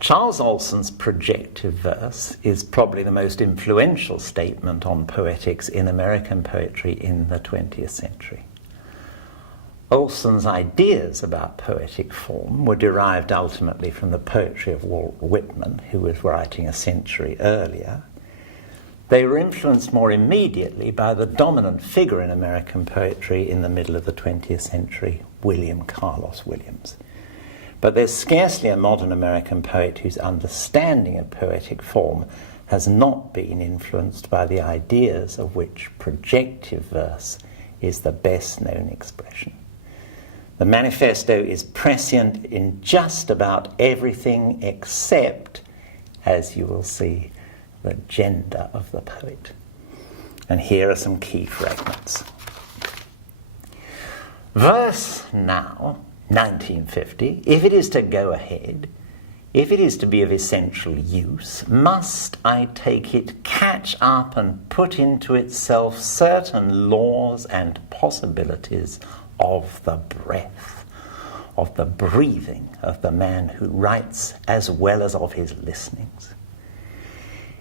Charles Olsen's projective verse is probably the most influential statement on poetics in American poetry in the 20th century. Olsen's ideas about poetic form were derived ultimately from the poetry of Walt Whitman, who was writing a century earlier. They were influenced more immediately by the dominant figure in American poetry in the middle of the 20th century, William Carlos Williams. But there's scarcely a modern American poet whose understanding of poetic form has not been influenced by the ideas of which projective verse is the best known expression. The manifesto is prescient in just about everything except, as you will see, the gender of the poet. And here are some key fragments. Verse now, 1950, if it is to go ahead, if it is to be of essential use, must, I take it, catch up and put into itself certain laws and possibilities of the breath, of the breathing of the man who writes as well as of his listenings.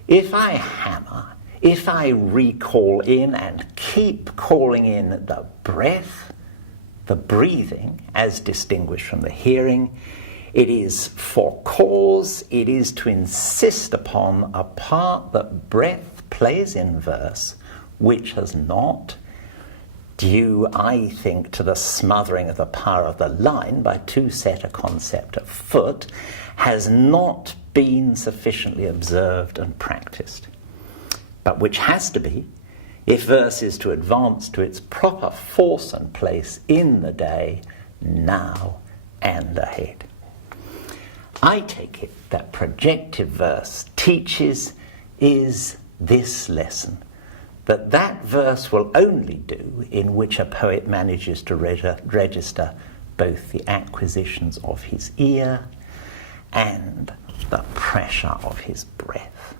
If I hammer, if I recall in and keep calling in the breath, the breathing, as distinguished from the hearing, it is for cause, it is to insist upon a part that breath plays in verse, which has not, due, I think, to the smothering of the power of the line by to set a concept of foot, has not been sufficiently observed and practiced, but which has to be, if verse is to advance to its proper force and place in the day, now and ahead. I take it that projective verse teaches is this lesson, that that verse will only do in which a poet manages to register both the acquisitions of his ear and the pressure of his breath.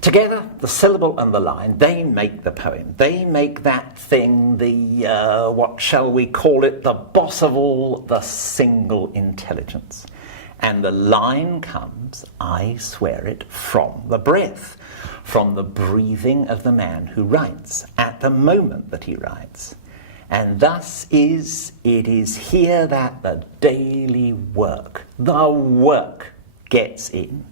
Together, the syllable and the line, they make the poem. They make that thing, what shall we call it, the boss of all, the single intelligence. And the line comes, I swear it, from the breath, from the breathing of the man who writes, at the moment that he writes. And thus it is here that the daily work, the work gets in.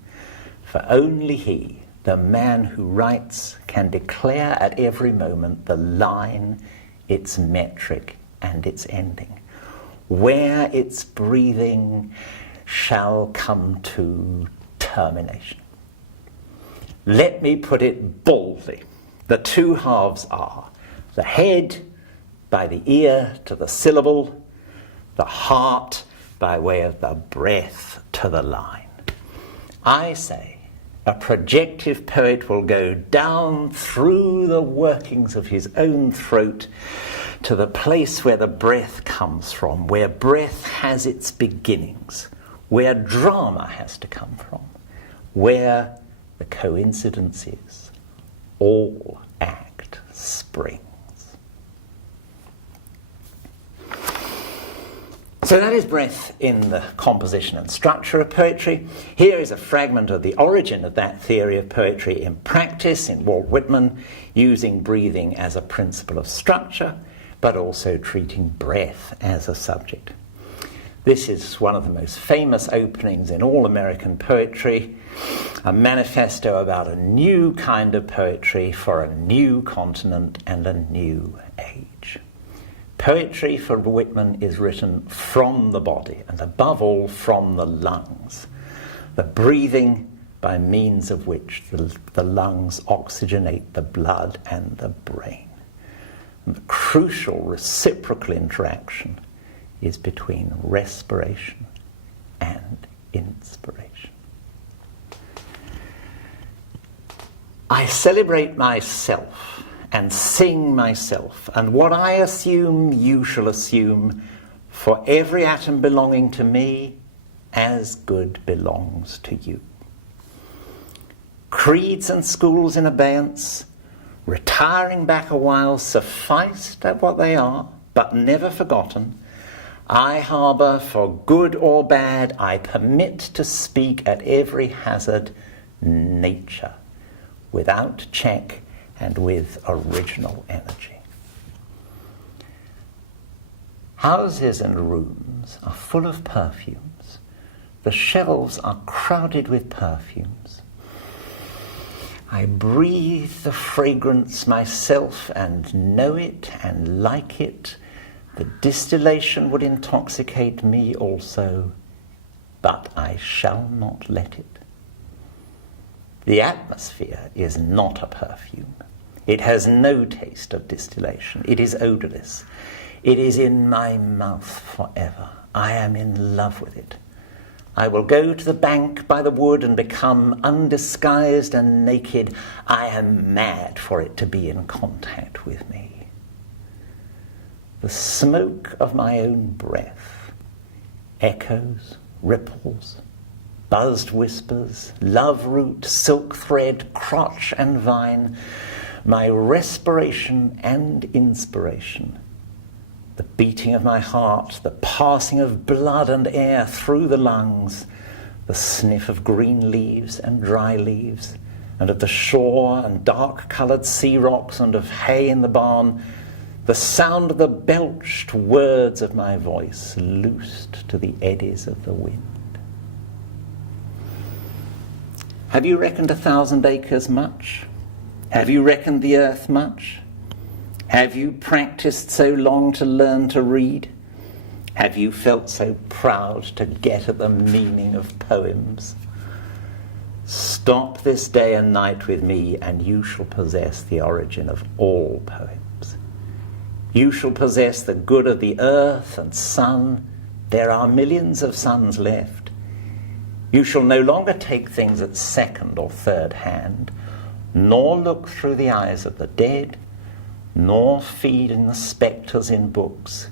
For only he, the man who writes, can declare at every moment the line, its metric, and its ending, where its breathing shall come to termination. Let me put it boldly. The two halves are the head by the ear to the syllable, the heart by way of the breath to the line. I say, a projective poet will go down through the workings of his own throat to the place where the breath comes from, where breath has its beginnings, where drama has to come from, where the coincidence is. All act springs. So that is breath in the composition and structure of poetry. Here is a fragment of the origin of that theory of poetry in practice in Walt Whitman, using breathing as a principle of structure, but also treating breath as a subject. This is one of the most famous openings in all American poetry, a manifesto about a new kind of poetry for a new continent and a new age. Poetry for Whitman is written from the body, and above all from the lungs, the breathing by means of which the lungs oxygenate the blood and the brain. And the crucial reciprocal interaction is between respiration and inspiration. I celebrate myself and sing myself, and what I assume you shall assume, for every atom belonging to me as good belongs to you. Creeds and schools in abeyance, retiring back a while, sufficed at what they are, but never forgotten, I harbour, for good or bad, I permit to speak at every hazard, nature, without check and with original energy. Houses and rooms are full of perfumes. The shelves are crowded with perfumes. I breathe the fragrance myself and know it and like it. The distillation would intoxicate me also, but I shall not let it. The atmosphere is not a perfume. It has no taste of distillation. It is odorless. It is in my mouth forever. I am in love with it. I will go to the bank by the wood and become undisguised and naked. I am mad for it to be in contact with me. The smoke of my own breath, echoes, ripples, buzzed whispers, love root, silk thread, crotch and vine, my respiration and inspiration, the beating of my heart, the passing of blood and air through the lungs, the sniff of green leaves and dry leaves, and of the shore and dark-coloured sea rocks and of hay in the barn, the sound of the belched words of my voice loosed to the eddies of the wind. Have you reckoned 1,000 acres much? Have you reckoned the earth much? Have you practiced so long to learn to read? Have you felt so proud to get at the meaning of poems? Stop this day and night with me, and you shall possess the origin of all poems. You shall possess the good of the earth and sun. There are millions of suns left. You shall no longer take things at second or third hand, nor look through the eyes of the dead, nor feed in the spectres in books.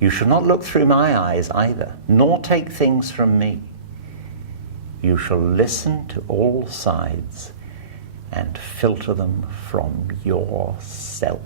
You shall not look through my eyes either, nor take things from me. You shall listen to all sides and filter them from yourself.